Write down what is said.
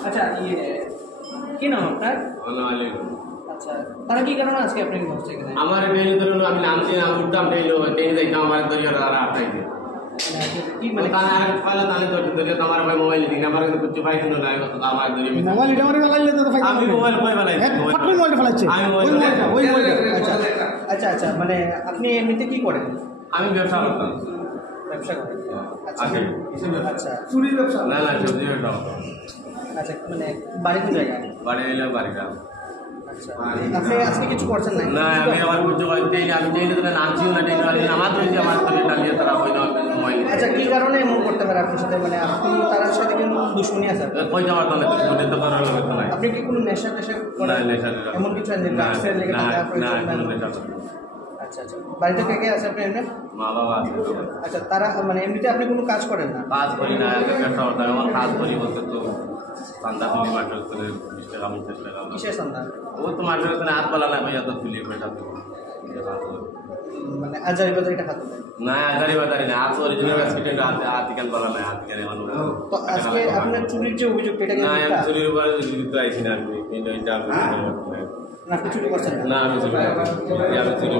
আচ্ছা কি নাম আপনার? আচ্ছা তারা কি কারণে আজকে আপনাকে বলছে এখানে? আমার ডেইলি ধরুন আমি নামছি আমি উঠতাম ডেইলি যাইতাম আমার দরিয়া তারা আটকাইছে কি মানে তারা পালে তানে দরিয়া তোমার ভাই মোবাইল দিন আমার কিছু পাইছিল না আমার দরিয়া মোবাইল এটা মারি লাইলে তো ফাইদা আমি মোবাইল কই বানাই ফাটল মোবাইল ফেলাচ্ছে আমি মোবাইল আচ্ছা আচ্ছা আচ্ছা মানে আপনি এমনিতে কি করেন? আমি ব্যবসা করতাম ব্যবসা করেন? আচ্ছা আগে আচ্ছা চুরির ব্যবসা না না সবজি ব্যবসা করতাম আচ্ছা মানে বাড়ি কোন জায়গায়? বাড়ি এলে বাড়িটা আচ্ছা আপনি আজকে কিছু করছেন না? না আমি আমার কিছু ডেইলি আমি ডেইলি তো নামছিও না ডেইলি আমার দরিয়া আমার দরিয়া টানিয়ে তারা কই দাও মোবাইল আচ্ছা কি কারণে এমন করতে পারে আপনার সাথে? মানে আপনি তার সাথে কি দুশ্মনী আছে? কই যাওয়ার তো না দুধের তো করার লাগতো না আপনি কি কোনো নেশা টেশা না করেন? নেশা এমন কিছু আছে ড্রাগসের লেগে না থাকা না প্রয়োজন কোনো নাই? নেশা আচ্ছা আচ্ছা বাড়িতে কে কে আছে আপনি এমনি? মা বাবা আছে আচ্ছা তারা মানে এমনিতে আপনি কোনো কাজ করেন না? কাজ করি না ব্যবসা করতাম আমার কাজ করি বলতে তো চান্দা তুলি মাঠের করে 20 টাকা 50 টাকা কিসের সন্ধান? ও তো মাঠের করে হাত পালা না ভাইয়া তো তুলি বেটা মানে আজারি বাজারি টাকা তো দেয়। না গাড়ি বাজারি না হাত অরিজিনাল অ্যাক্সিডেন্ট হাতে কেন পালা না হাত কেন তো আজকে আপনার চুরির যে অভিযোগটা এটা কি না আমি মিথ্যা? চুরির উপরে জিতে আইছি না আমি এটা না আপনি চুরি করছেন না? না আমি চুরি